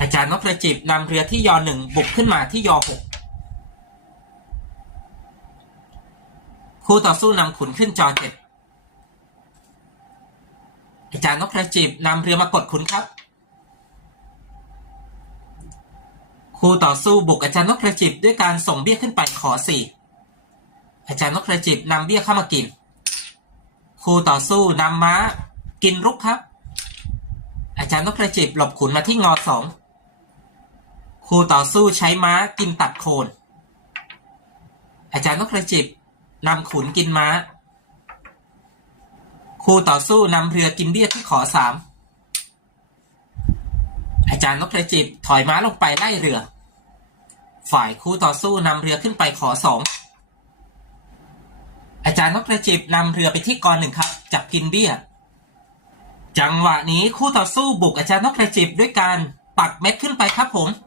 อาจารย์นพประจิบนำเรือที่ยอหนึ่งบุกขึ้นมาที่ยอหกคู่ต่อสู้นำขุนขึ้นจอเจ็ดอาจารย์นพประจิบนำเรือมากดขุนครับ คู่ต่อสู้บุกอาจารย์นพประจิบด้วยการส่งเบี้ยขึ้นไปขอสี่อาจารย์นพประจิบนำเบี้ยเข้ามากิน คู่ต่อสู้นำม้ากินรุกครับ อาจารย์นพประจิบหลบขุนมาที่งอสอง คู่ต่อสู้ใช้ม้ากินตัดโคน อาจารย์นพประจิบนำขุนกินม้า คู่ต่อสู้นำเรือกินเบี้ยที่ขอสามอาจารย์นพประจิบถอยม้าลงไปไล่เรือ ฝ่ายคู่ต่อสู้นำเรือขึ้นไปขอสองอาจารย์นพประจิบนำเรือไปที่กรหนึ่งครับ จับกินเบี้ย จังหวะนี้คู่ต่อสู้บุกอาจารย์นพกระจิบด้วยการปักเม็ดขึ้นไปครับผมอ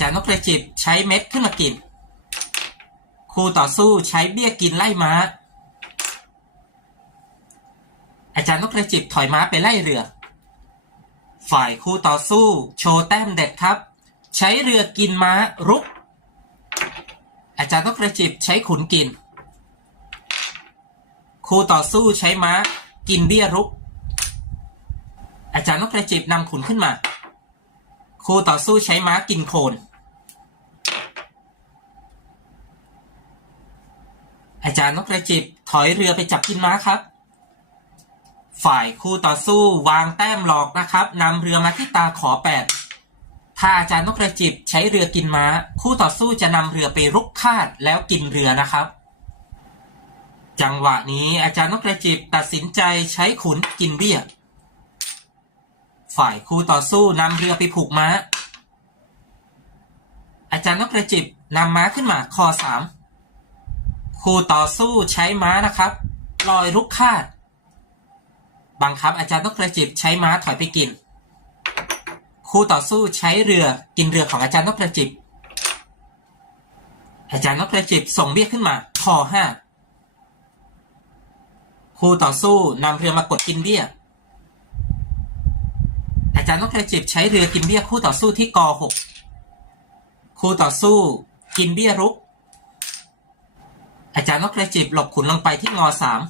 จารย์นพกระจิบใช้เม็ดขึ้นมากินครูต่อสู้ใช้เบี้ยกินไล่ม้า อาจารย์นพกระจิบถอยม้าไปไล่เรือ ฝ่ายคู่ต่อสู้ โชว์แต้มเด็ดครับ ใช้เรือกินม้ารุก อาจารย์นพกระจิบใช้ขุนกินคู่ต่อสู้ใช้ม้า กินเบี้ยรุก อาจารย์นพกระจิบนำขุนขึ้นมาคู่ต่อสู้ใช้ม้ากินโคน อาจารย์ นพกระจิบถอยเรือไปจับกินม้าครับ ฝ่ายคู่ต่อสู้วางแต้มหลอกนะครับนำเรือมาที่ตาขอแปดถ้าอาจารย์นพกระจิบใช้เรือกินม้า คู่ต่อสู้จะนำเรือไปรุกคาดแล้วกินเรือนะครับ จังหวะนี้อาจารย์นพกระจิบตัดสินใจใช้ขุนกินเบี้ยฝ่ายคู่ต่อสู้นำเรือไปผูกม้า อาจารย์นพกระจิบนำม้าขึ้นมาคอสาม คู่ต่อสู้ใช้ม้านะครับลอยรุกคาด บังคับอาจารย์นพกระจิบใช้ม้าถอยไปกิน คู่ต่อสู้ใช้เรือกินเรือของอาจารย์นพกระจิบ อาจารย์นพกระจิบส่งเบี้ยขึ้นมาคอห้าคู่ต่อสู้นำเรือมากดกินเบี้ย อาจารย์นพกระจิบใช้เรือกินเบี้ยคู่ต่อสู้ที่กอหกคู่ต่อสู้กินเบี้ยรุก อาจารย์นพกระจิบหลบขุนลงไปที่งอสาม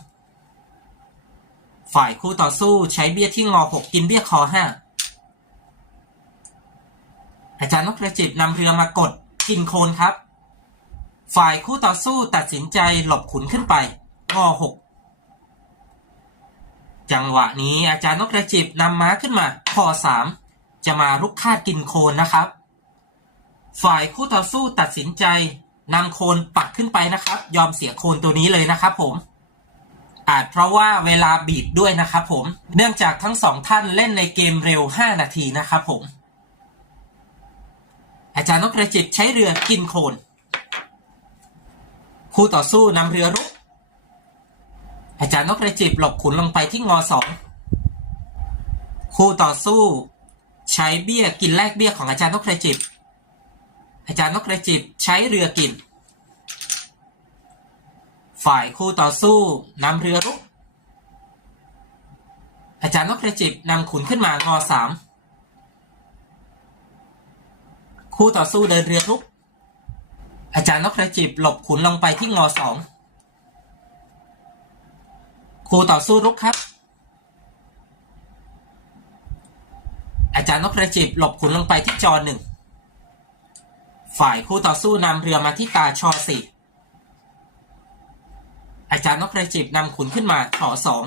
ฝ่ายคู่ต่อสู้ใช้เบี้ยที่งอหกกินเบี้ยคอห้าอาจารย์นพกระจิบนำเรือมากดกินโคนครับ ฝ่ายคู่ต่อสู้ตัดสินใจหลบขุนขึ้นไปงอหกจังหวะนี้อาจารย์นกกระจิบนำม้าขึ้นมาคอสามจะมารุกคาดกินโคนนะครับ ฝ่ายคู่ต่อสู้ตัดสินใจ นำโคนปักขึ้นไปนะครับ ยอมเสียโคนตัวนี้เลยนะครับผม อาจเพราะว่าเวลาบีบด้วยนะครับผม เนื่องจากทั้งสองท่านเล่นในเกมเร็ว 5 นาทีนะครับผม อาจารย์นกกระจิบใช้เรือกินโคน คู่ต่อสู้นำเรือรุก อาจารย์นกกระจิบหลบขุนลงไปที่งอสองคู่ต่อสู้ ใช้เบี้ยกินแลกเบี้ยของอาจารย์นกกระจิบ อาจารย์นกกระจิบใช้เรือกิน ฝ่ายคู่ต่อสู้นำเรือรุก อาจารย์นกกระจิบนำขุนขึ้นมางอสามคู่ต่อสู้เดินเรือรุก อาจารย์นกกระจิบหลบขุนลงไปที่งอสองคู่ต่อสู้รุกครับ อาจารย์นพกระจิบหลบขุนลงไปที่จอหนึ่ง ฝ่ายคู่ต่อสู้นำเรือมาที่ตาชอสี่อาจารย์นพกระจิบนำขุนขึ้นมาขอสอง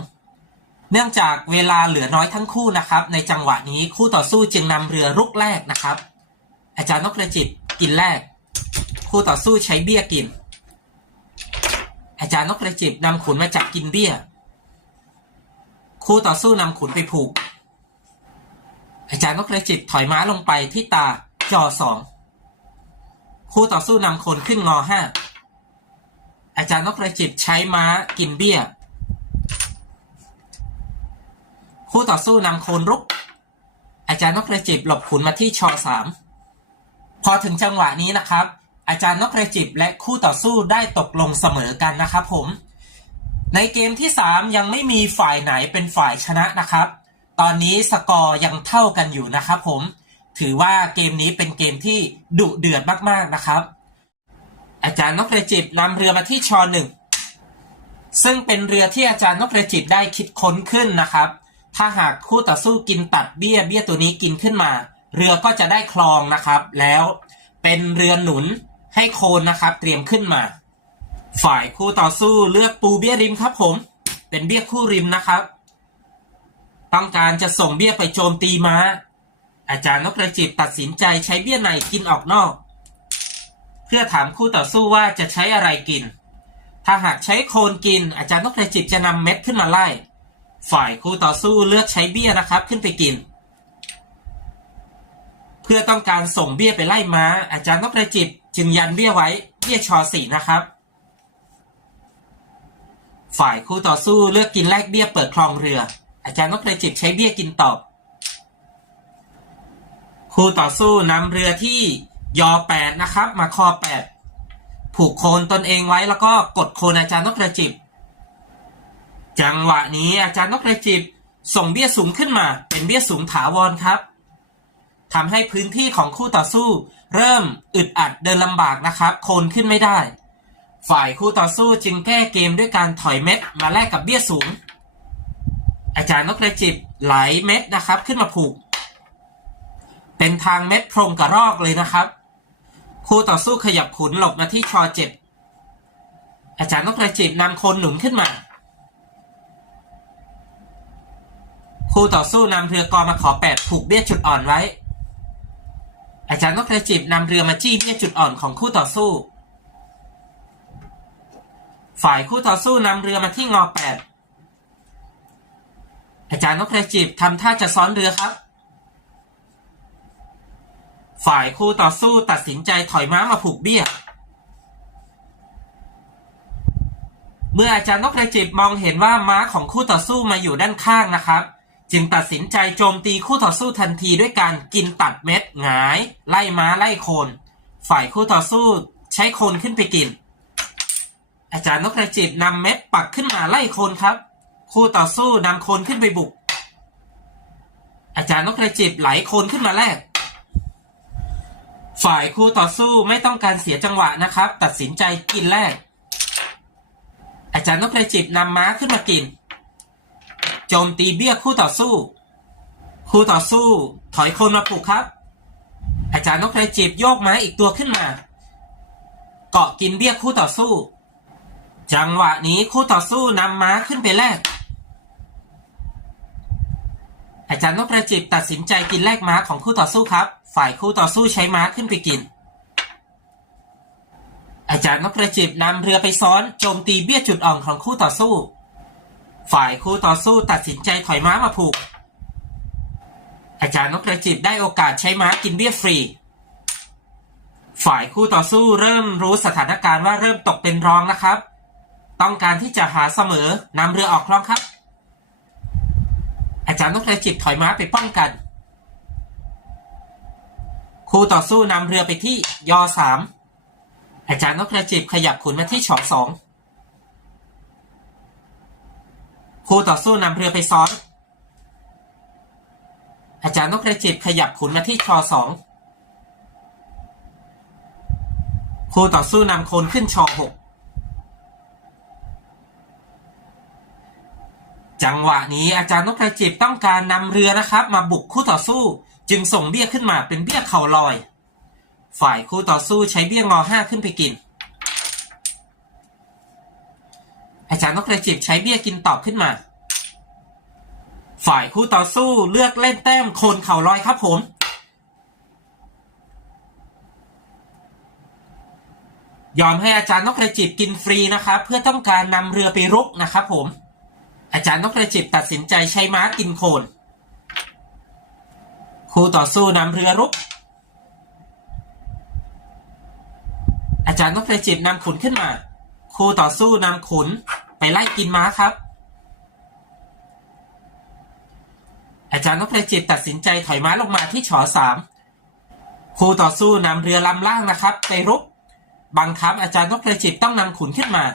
เนื่องจากเวลาเหลือน้อยทั้งคู่นะครับ ในจังหวะนี้คู่ต่อสู้จึงนำเรือรุกแรกนะครับ อาจารย์นพกระจิบกินแรก คู่ต่อสู้ใช้เบี้ยกิน อาจารย์นพกระจิบนำขุนมาจับกินเบี้ย คู่ต่อสู้นำขุนไปผูก อาจารย์นกกระจิตถอยม้าลงไปที่ตาจอสอง คู่ต่อสู้นำคนขึ้นงอห้าอาจารย์นกกระจิตใช้ม้ากินเบี้ย คู่ต่อสู้นำโคนรุก อาจารย์นกกระจิบหลบขุนมาที่ชอสามพอถึงจังหวะนี้นะครับ อาจารย์นกกระจิบและคู่ต่อสู้ได้ตกลงเสมอกันนะครับผม ในเกมที่ 3 ยังไม่มีฝ่ายไหนเป็นฝ่ายชนะนะครับ ตอนนี้สกอร์ยังเท่ากันอยู่นะครับผม ถือว่าเกมนี้เป็นเกมที่ดุเดือดมากๆนะครับ อาจารย์นกกรจิบนำเรือมาที่ชอหนึ่งซึ่งเป็นเรือที่อาจารย์นกกรจิบได้คิดค้นขึ้นนะครับ ถ้าหากคู่ต่อสู้กินตัดเบี้ยเบี้ยตัวนี้กินขึ้นมา เรือก็จะได้คลองนะครับ แล้วเป็นเรือหนุนให้โคนนะครับ เตรียมขึ้นมา ฝ่ายคู่ต่อสู้เลือกปูเบี้ยริมครับผม เป็นเบี้ยคู่ริมนะครับ ต้องการจะส่งเบี้ยไปโจมตีม้า อาจารย์นกกระจิบตัดสินใจใช้เบี้ยในกินออกนอก เพื่อถามคู่ต่อสู้ว่าจะใช้อะไรกิน ถ้าหากใช้โคนกิน อาจารย์นกกระจิบจะนำเม็ดขึ้นมาไล่ ฝ่ายคู่ต่อสู้เลือกใช้เบี้ยนะครับขึ้นไปกิน เพื่อต้องการส่งเบี้ยไปไล่ม้า อาจารย์นกกระจิบจึงยันเบี้ยไว้เบี้ยชอสี่นะครับ ฝ่ายคู่ต่อสู้เลือกกินแลกเบี้ยเปิดคลองเรือ อาจารย์นกกระจิบใช้เบี้ยกินตอบ คู่ต่อสู้นำเรือที่ยอแปดนะครับ มาคอแปดผูกโคนตนเองไว้แล้วก็กดโคนอาจารย์นกกระจิบ จังหวะนี้อาจารย์นกกระจิบ ส่งเบี้ยสูงขึ้นมา เป็นเบี้ยสูงถาวรครับทำให้พื้นที่ของคู่ต่อสู้ เริ่มอึดอัดเดินลำบากนะครับ โคนขึ้นไม่ได้ ฝ่ายคู่ต่อสู้จึงแก้เกมด้วยการถอยเม็ดมาแลกกับเบี้ยสูง อาจารย์นกกระจิบไหลเม็ดนะครับ ขึ้นมาผูก เป็นทางเม็ดพรงกระรอกเลยนะครับ คู่ต่อสู้ขยับขุนหลบมาที่ชอเจ็ดอาจารย์นกกระจิบนำโคนหนุนขึ้นมา คู่ต่อสู้นำเรือกอมาขอแปดผูกเบี้ยจุดอ่อนไว้ อาจารย์นกกระจิบนำเรือมาจี้เบี้ยจุดอ่อนของคู่ต่อสู้ ฝ่ายคู่ต่อสู้นำเรือมาที่งอแปดอาจารย์นกกระจิบทำท่าจะซ้อนเรือครับ ฝ่ายคู่ต่อสู้ตัดสินใจถอยม้ามาผูกเบี้ย เมื่ออาจารย์นกกระจิบมองเห็นว่าม้าของคู่ต่อสู้มาอยู่ด้านข้างนะครับ จึงตัดสินใจโจมตีคู่ต่อสู้ทันทีด้วยการกินตัดเม็ดหงาย ไล่ม้าไล่โคน ฝ่ายคู่ต่อสู้ใช้โคนขึ้นไปกิน อาจารย์นกกระจิบนำเม็ดปักขึ้นมาไล่โคนครับ คู่ต่อสู้นำโคนขึ้นไปบุก อาจารย์นกกระจิบไหลโคนขึ้นมาแรก ฝ่ายคู่ต่อสู้ไม่ต้องการเสียจังหวะนะครับ ตัดสินใจกินแรก อาจารย์นกกระจิบนำม้าขึ้นมากิน โจมตีเบี้ยคู่ต่อสู้ คู่ต่อสู้ ถอยคนมาปลุกครับ อาจารย์นกกระจิบโยกม้าอีกตัวขึ้นมา เกาะกินเบี้ยคู่ต่อสู้ จังหวะนี้คู่ต่อสู้นำม้าขึ้นไปแลกอาจารย์นกกระจิบตัดสินใจกินแลกม้าของคู่ต่อสู้ครับ ฝ่ายคู่ต่อสู้ใช้ม้าขึ้นไปกิน อาจารย์นกกระจิบนำเรือไปซ้อนโจมตีเบี้ยจุดอ่อนของคู่ต่อสู้ ฝ่ายคู่ต่อสู้ตัดสินใจถอยม้ามาผูก อาจารย์นกกระจิบได้โอกาสใช้ม้ากินเบี้ยฟรี ฝ่ายคู่ต่อสู้เริ่มรู้สถานการณ์ว่าเริ่มตกเป็นรองนะครับ ต้องการที่จะหาเสมอนำเรือออกคลองครับ อาจารย์นกกระจิบถอยม้าไปป้องกัน คู่ต่อสู้นำเรือไปที่ยอสามอาจารย์นกกระจิบขยับขุนมาที่ฉอกสองคู่ต่อสู้นำเรือไปซ้อน อาจารย์นกกระจิบขยับขุนมาที่ชอสองคู่ต่อสู้นำโคนขึ้นชอหกจังหวะนี้อาจารย์นกกระจิบต้องการนำเรือนะครับ มาบุกคู่ต่อสู้ จึงส่งเบี้ยขึ้นมาเป็นเบี้ยเข่าลอย ฝ่ายคู่ต่อสู้ใช้เบี้ยงอห้าขึ้นไปกิน อาจารย์นกกระจิบใช้เบี้ยกินตอบขึ้นมา ฝ่ายคู่ต่อสู้เลือกเล่นแต้มโคนเข่าลอยครับผม ยอมให้อาจารย์นกกระจิบกินฟรีนะครับ เพื่อต้องการนำเรือไปรุกนะครับผม อาจารย์นกกระจิบตัดสินใจใช้ม้ากินโคน คู่ต่อสู้นำเรือรุก อาจารย์นกกระจิบนำขุนขึ้นมา คู่ต่อสู้นำขุนไปไล่กินม้าครับ อาจารย์นกกระจิบตัดสินใจถอยม้าลงมาที่ฉอสามคู่ต่อสู้นำเรือลำล่างนะครับ ไปรุก บังคับอาจารย์นกกระจิบต้องนำขุนขึ้นมา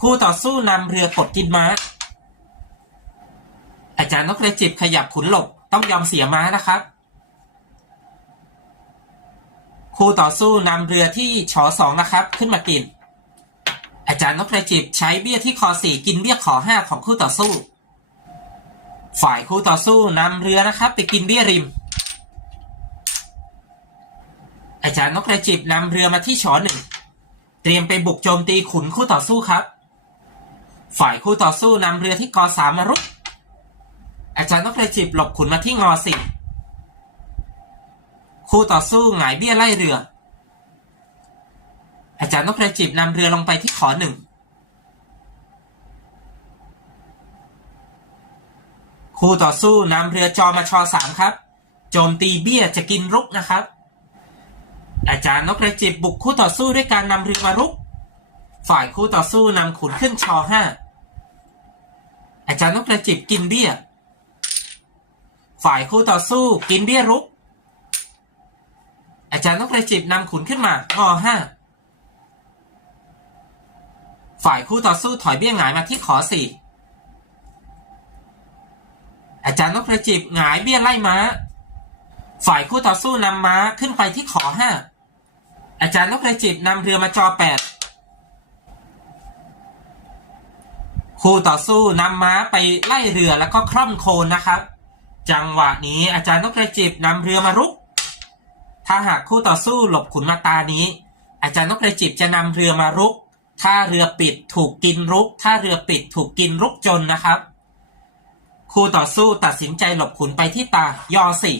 คู่ต่อสู้นำเรือกดกินม้า อาจารย์นกกระจิบขยับขุนหลบต้องยอมเสียม้านะครับ คู่ต่อสู้นำเรือที่ชอสองนะครับ ขึ้นมากิน อาจารย์นกกระจิบใช้เบี้ยที่คอสี่กินเบี้ยขอห้าของคู่ต่อสู้ ฝ่ายคู่ต่อสู้นำเรือนะครับ ไปกินเบี้ยริม อาจารย์นกกระจิบนำเรือมาที่ชอหนึ่งเตรียมไปบุกโจมตีขุนคู่ต่อสู้ครับ ฝ่ายคู่ต่อสู้นำเรือที่กอสามมารุกอาจารย์นกกระจิบหลบขุนมาที่งอสี่ คู่ต่อสู้หงายเบี้ยไล่เรือ อาจารย์นกกระจิบนำเรือลงไปที่ขอหนึ่ง คู่ต่อสู้นำเรือจอมาชอสามครับ โจมตีเบี้ยจะกินรุกนะครับ อาจารย์นกกระจิบบุกคู่ต่อสู้ด้วยการนำเรือมารุก ฝ่ายคู่ต่อสู้นำขุนขึ้นชอห้าอาจารย์นกกระจิบกินเบี้ย ฝ่ายคู่ต่อสู้กินเบี้ยรุก อาจารย์นกกระจิบนำขุนขึ้นมางอห้าฝ่ายคู่ต่อสู้ถอยเบี้ยหงายมาที่ขอสี่อาจารย์นกกระจิบหงายเบี้ยไล่ม้า ฝ่ายคู่ต่อสู้นำม้าขึ้นไปที่ขอห้าอาจารย์นกกระจิบนำเรือมาจอแปดคู่ต่อสู้นำม้าไปไล่เรือแล้วก็คร่อมโคนนะครับ จังหวะนี้อาจารย์นกกระจิบนำเรือมารุก ถ้าหากคู่ต่อสู้หลบขุนมาตานี้ อาจารย์นกกระจิบจะนำเรือมารุก ถ้าเรือปิดถูกกินรุก ถ้าเรือปิดถูกกินรุกจนนะครับ คู่ต่อสู้ตัดสินใจหลบขุนไปที่ตายอสี่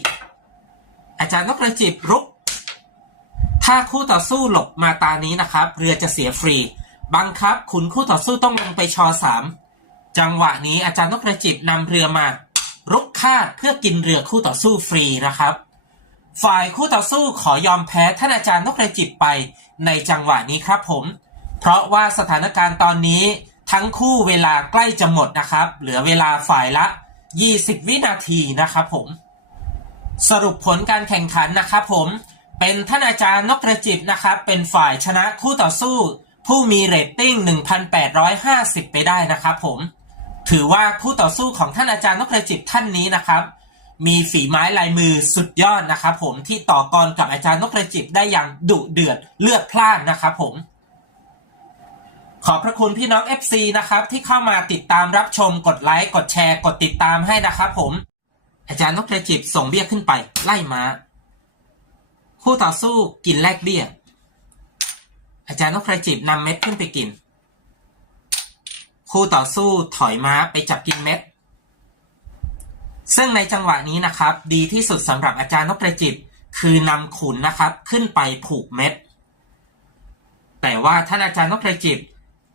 อาจารย์นกกระจิบรุก ถ้าคู่ต่อสู้หลบมาตานี้นะครับ เรือจะเสียฟรี บังคับขุนคู่ต่อสู้ต้องลงไปชอสามจังหวะนี้อาจารย์นกกระจิบนำเรือมา รุกคาเพื่อกินเรือคู่ต่อสู้ฟรีนะครับ ฝ่ายคู่ต่อสู้ขอยอมแพ้ท่านอาจารย์นกกระจิบไปในจังหวะนี้ครับผม เพราะว่าสถานการณ์ตอนนี้ทั้งคู่เวลาใกล้จะหมดนะครับ เหลือเวลาฝ่ายละ 20 วินาทีนะครับผม สรุปผลการแข่งขันนะครับผม เป็นท่านอาจารย์นกกระจิบนะครับ เป็นฝ่ายชนะคู่ต่อสู้ ผู้มีเรตติ้ง 1,850 ไปได้นะครับผม ถือว่าคู่ต่อสู้ของท่านอาจารย์นกกระจิบท่านนี้นะครับ มีฝีไม้ลายมือสุดยอดนะครับผมที่ต่อกรกับอาจารย์นกกระจิบได้อย่างดุเดือดเลือดพล่านนะครับผม ขอบพระคุณพี่น้อง FC นะครับที่เข้ามาติดตามรับชมกดไลค์กดแชร์ กดติดตามให้นะครับผม อาจารย์นกกระจิบส่งเบี้ยขึ้นไป ไล่ม้า คู่ต่อสู้กินแลกเบี้ย อาจารย์นกกระจิบนำเม็ดขึ้นไปกิน คู่ต่อสู้ถอยม้าไปจับกินเม็ด ซึ่งในจังหวะนี้นะครับ ดีที่สุดสำหรับอาจารย์นกกระจิบคือนำขุนนะครับขึ้นไปผูกเม็ด แต่ว่าท่านอาจารย์นกกระจิบ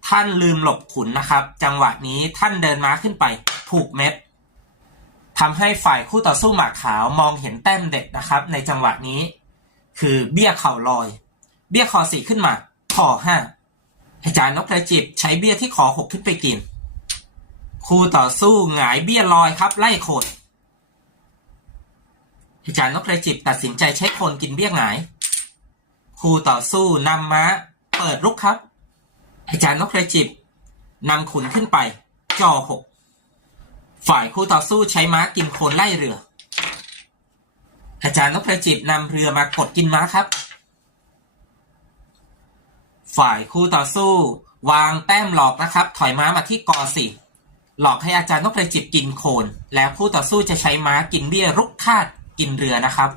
ท่านลืมหลบขุนนะครับ จังหวะนี้ท่านเดินม้าขึ้นไปผูกเม็ดทำให้ฝ่ายคู่ต่อสู้หมากขาวมองเห็นแต้มเด็ดนะครับ ในจังหวะนี้ คือเบี้ยเข่าลอย เบี้ยคอสี่ขึ้นมาคอห้าอาจารย์นกกระจิบใช้เบี้ยที่คอหกขึ้นไปกิน คู่ต่อสู้หงายเบี้ยลอยครับ ไล่โคน อาจารย์นกกระจิบตัดสินใจใช้โคนกินเบี้ยหงายคู่ต่อสู้นำม้า เปิดรุกครับ อาจารย์นกกระจิบนำขุนขึ้นไปจอหกฝ่ายคู่ต่อสู้ใช้ม้ากินโคนไล่เรือ อาจารย์นพประจิตนำเรือมากดกินม้าครับ ฝ่ายคู่ต่อสู้ วางแต้มหลอกนะครับ ถอยม้ามาที่กอสี่หลอกให้อาจารย์นพประจิตกินโคน แล้วคู่ต่อสู้จะใช้ม้ากินเบี้ยรุกคาด กินเรือนะครับ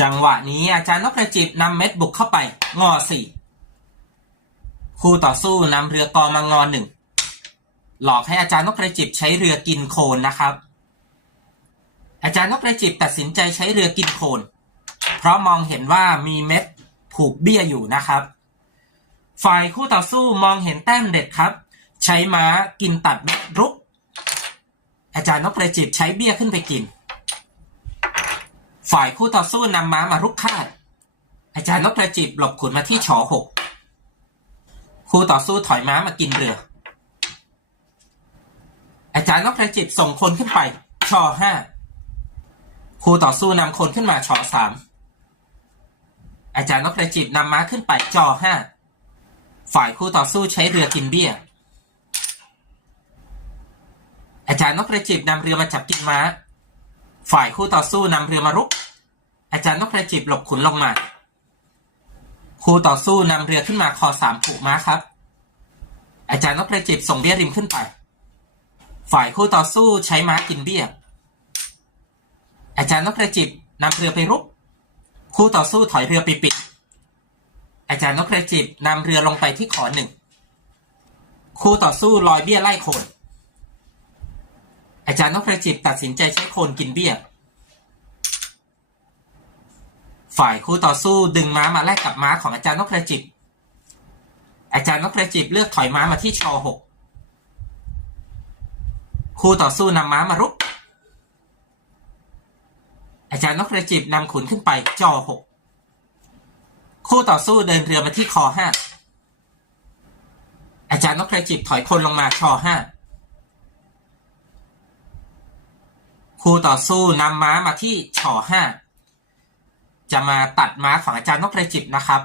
จังหวะนี้อาจารย์นพประจิตนำเม็ดบุกเข้าไป งอสี่คู่ต่อสู้นำเรือกอมางอหนึ่งหลอกให้อาจารย์นกกระจิบใช้เรือกินโคนนะครับ อาจารย์นกกระจิบตัดสินใจใช้เรือกินโคน เพราะมองเห็นว่ามีเม็ดผูกเบี้ยอยู่นะครับ ฝ่ายคู่ต่อสู้มองเห็นแต้มเด็ดครับ ใช้ม้ากินตัดเม็ดรุก อาจารย์นกกระจิบใช้เบี้ยขึ้นไปกิน ฝ่ายคู่ต่อสู้นำม้ามารุกคาด อาจารย์นกกระจิบหลบขุนมาที่ชอหก คู่ต่อสู้ถอยม้ามากินเรือ อาจารย์นกกระจิบส่งคนขึ้นไปชอห้า คู่ต่อสู้นำคนขึ้นมาชอสาม อาจารย์นกกระจิบนำม้าขึ้นไปจอห้า ฝ่ายคู่ต่อสู้ใช้เรือกินเบี้ย อาจารย์นกกระจิบนำเรือมาจับกินม้า ฝ่ายคู่ต่อสู้นำเรือมารุก อาจารย์นกกระจิบหลบขุนลงมา คู่ต่อสู้นำเรือขึ้นมาคอสามผูกม้าครับ อาจารย์นกกระจิบส่งเบี้ยริมขึ้นไป ฝ่ายคู่ต่อสู้ใช้ม้ากินเบี้ย อาจารย์นกกระจิบนำเรือไปรุก คู่ต่อสู้ถอยเรือไปปิด อาจารย์นกกระจิบนำเรือลงไปที่ขอหนึ่ง คู่ต่อสู้ลอยเบี้ยไล่โคน อาจารย์นกกระจิบตัดสินใจใช้โคนกินเบี้ย ฝ่ายคู่ต่อสู้ดึงม้ามาแลกกับม้าของอาจารย์นกกระจิบ อาจารย์นกกระจิบเลือกถอยม้ามาที่ชอหกคู่ต่อสู้นำม้ามารุก อาจารย์นกกระจิบนำขุนขึ้นไปจอหกคู่ต่อสู้เดินเรือมาที่คอห้าอาจารย์นกกระจิบถอยคนลงมาชอห้า คู่ต่อสู้นำม้ามาที่ชอห้าจะมาตัดม้าของอาจารย์นกกระจิบนะครับ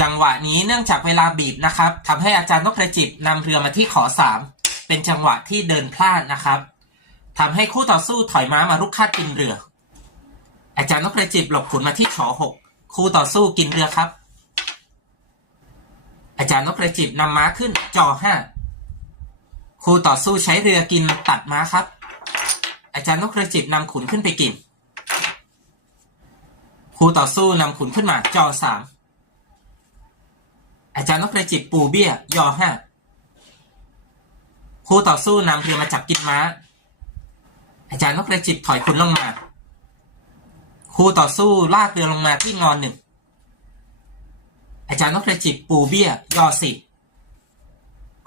จังหวะนี้เนื่องจากเวลาบีบนะครับทำให้อาจารย์นกกระจิบนำเรือมาที่ขอสามเป็นจังหวะที่เดินพลาดนะครับทำให้คู่ต่อสู้ถอยม้ามารุกคาดกินเรือ อาจารย์นกกระจิบหลบขุนมาที่ชอหกคู่ต่อสู้กินเรือครับ อาจารย์นกกระจิบนำม้าขึ้นจอห้าคู่ต่อสู้ใช้เรือกินตัดม้าครับ อาจารย์นกกระจิบนำขุนขึ้นไปกินคู่ต่อสู้นำขุนขึ้นมาจอสามอาจารย์นกกระจิบปูเบี้ยยอห้าคู่ต่อสู้นำเรือมาจับกินม้า อาจารย์นกกระจิบถอยขุนลงมาคู่ต่อสู้ลากเรือลงมาที่งอนหนึ่งอาจารย์นกกระจิบปูเบี้ยยอสี่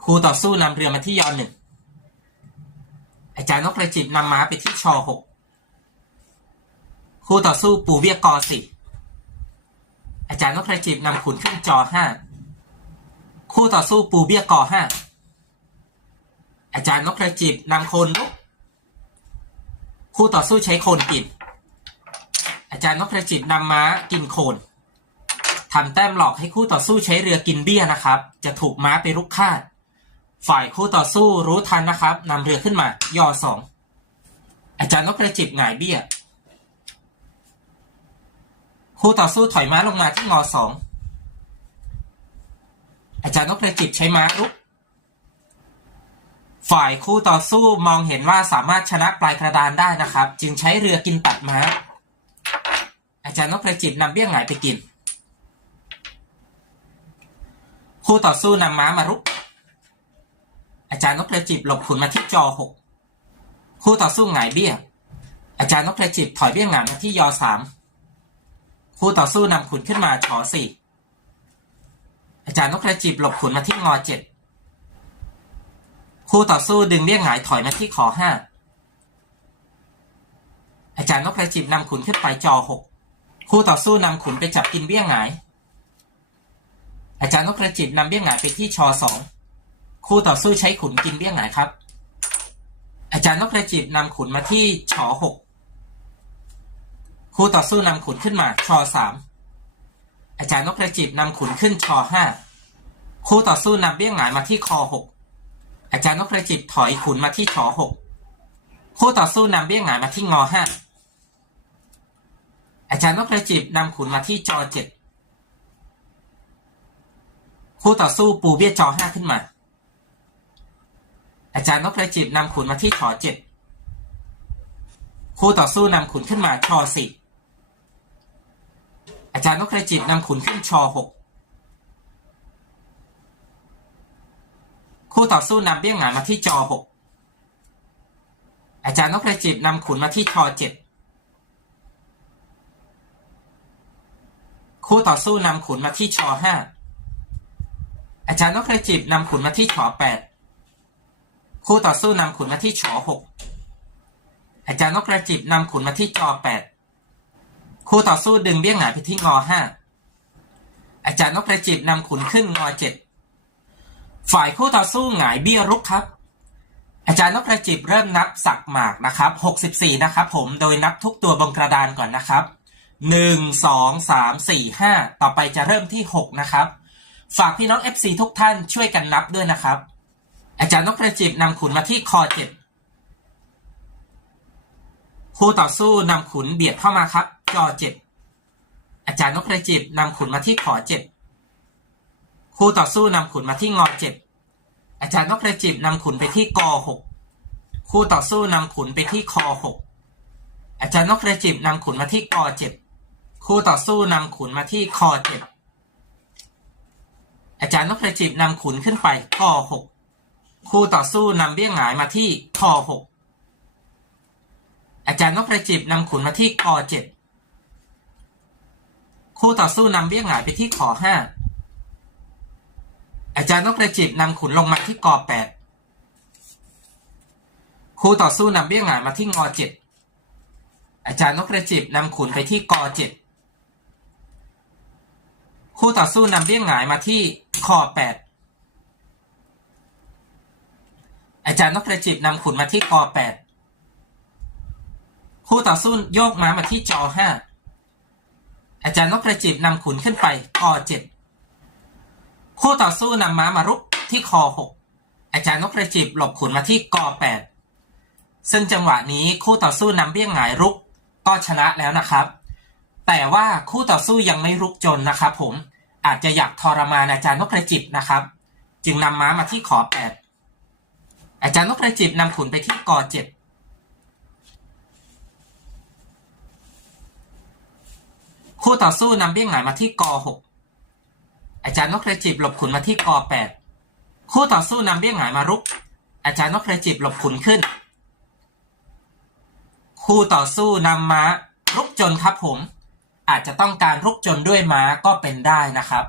คู่ต่อสู้นำเรือมาที่ยอหนึ่ง อาจารย์นกกระจิบนำม้าไปที่ชอหกคู่ต่อสู้ปูเบี้ยกอสี่อาจารย์นกกระจิบนำขุนขึ้นจอห้าคู่ต่อสู้ปูเบี้ยกอห้าอาจารย์นกกระจิบนำโคนลุกคู่ต่อสู้ใช้โคนกินอาจารย์นกกระจิบนำม้ากินโคนทำแต้มหลอกให้คู่ต่อสู้ใช้เรือกินเบี้ยนะครับ จะถูกม้าไปรุกคาด ฝ่ายคู่ต่อสู้รู้ทันนะครับนำเรือขึ้นมา ย่อสอง อาจารย์นกกระจิบหงายเบี้ย คู่ต่อสู้ถอยม้าลงมาที่งอสอง อาจารย์นกกระจิบใช้ม้ารุก ฝ่ายคู่ต่อสู้มองเห็นว่าสามารถชนะปลายกระดานได้นะครับ จึงใช้เรือกินตัดม้า อาจารย์นกกระจิบนำเบี้ยหงายไปกิน คู่ต่อสู้นำม้ามารุก อาจารย์นกกระจิบหลบขุนมาที่จอหกคู่ต่อสู้หงายเบี้ย อาจารย์นกกระจิบถอยเบี้ยหงายมาที่ยอสามคู่ต่อสู้นำขุนขึ้นมาชอสี่อาจารย์นกกระจิบหลบขุนมาที่งอเจ็ดคู่ต่อสู้ดึงเบี้ยหงายถอยมาที่ขอห้าอาจารย์นกกระจิบนำขุนขึ้นไปจอหกคู่ต่อสู้นำขุนไปจับกินเบี้ยหงาย อาจารย์นกกระจิบนำเบี้ยหงายไปที่ชอสอง คู่ต่อสู้ใช้ขุนกินเบี้ยหงายครับ อาจารย์นกกระจิบนำขุนมาที่ชอหกคู่ต่อสู้นำขุนขึ้นมาชอสามอาจารย์นกกระจิบนำขุนขึ้นชอห้าคู่ต่อสู้นำเบี้ยงหงายมาที่คอหกอาจารย์นกกระจิบถอยขุนมาที่ชอหกคู่ต่อสู้นำเบี้ยงหงายมาที่งอห้าอาจารย์นกกระจิบนำขุนมาที่จอเจ็ดคู่ต่อสู้ปูเบี้ยจอห้าขึ้นมา อาจารย์นกกระจิบนำขุนมาที่ชอเจ็ดคู่ต่อสู้นำขุนขึ้นมาชอสี่อาจารย์นกกระจิบนำขุนขึ้นชอหกคู่ต่อสู้นำเบี้ยงหงามาที่จอหกอาจารย์นกกระจิบนำขุนมาที่ชอเจ็ดคู่ต่อสู้นำขุนมาที่ชอห้าอาจารย์นกกระจิบนำขุนมาที่ชอแปด คู่ต่อสู้นำขุนมาที่ชอหกอาจารย์นกกระจิบนำขุนมาที่จอแปดคู่ต่อสู้ดึงเบี้ยงหงายไปที่งอห้าอาจารย์นกกระจิบนำขุนขึ้นงอเจ็ดฝ่ายคู่ต่อสู้หงายเบี้ยรุกครับ อาจารย์นกกระจิบเริ่มนับสักหมากนะครับ64นะครับผมโดยนับทุกตัวบนกระดานก่อนนะครับหนึ่งสองสามสี่ห้าต่อไปจะเริ่มที่หกนะครับ ฝากพี่น้อง FC ทุกท่านช่วยกันนับด้วยนะครับ อาจารย์นกกระจิบนำขุนมาที่คอเจ็ดคู่ต่อสู้นำขุนเบียดเข้ามาครับ จอเจ็ดอาจารย์นกกระจิบนำขุนมาที่ขอเจ็ดคู่ต่อสู้นำขุนมาที่งอเจ็ดอาจารย์นกกระจิบนำขุนไปที่กอหกคู่ต่อสู้นำขุนไปที่คอหกอาจารย์นกกระจิบนำขุนมาที่กอเจ็ดคู่ต่อสู้นำขุนมาที่คอเจ็ดอาจารย์นกกระจิบนำขุนขึ้นไปกอหก คู่ต่อสู้นำเบี้ยงหงายมาที่คอหกอาจารย์นกกระจิบนำขุนมาที่กอเจ็ดคู่ต่อสู้นำเบี้ยงหงายไปที่ขอห้าอาจารย์นกกระจิบนำขุนลงมาที่กอแปดคู่ต่อสู้นำเบี้ยงหงายมาที่งอเจ็ดอาจารย์นกกระจิบนำขุนไปที่กอเจ็ดคู่ต่อสู้นำเบี้ยงหงายมาที่คอแปด อาจารย์นกกระจิบนำขุนมาที่กอแปดคู่ต่อสู้โยกม้ามาที่จอห้าอาจารย์นกกระจิบนำขุนขึ้นไปกอเจ็ดคู่ต่อสู้นำม้ามารุกที่คอหกอาจารย์นกกระจิบหลบขุนมาที่กอแปดซึ่งจังหวะนี้คู่ต่อสู้นำเบี้ยงหงายรุกก็ชนะแล้วนะครับ แต่ว่าคู่ต่อสู้ยังไม่รุกจนนะครับผมอาจจะอยากทรมานอาจารย์นกกระจิบนะครับ จึงนำม้ามาที่ขอแปด อาจารย์นกกระจิบนำขุนไปที่กอเจ็ดคู่ต่อสู้นำเบี้ยงหงายมาที่กอหกอาจารย์นกกระจิบหลบขุนมาที่กอแปดคู่ต่อสู้นำเบี้ยงหงายมารุก อาจารย์นกกระจิบหลบขุนขึ้น คู่ต่อสู้นำม้ารุกจนครับผม อาจจะต้องการรุกจนด้วยม้าก็เป็นได้นะครับ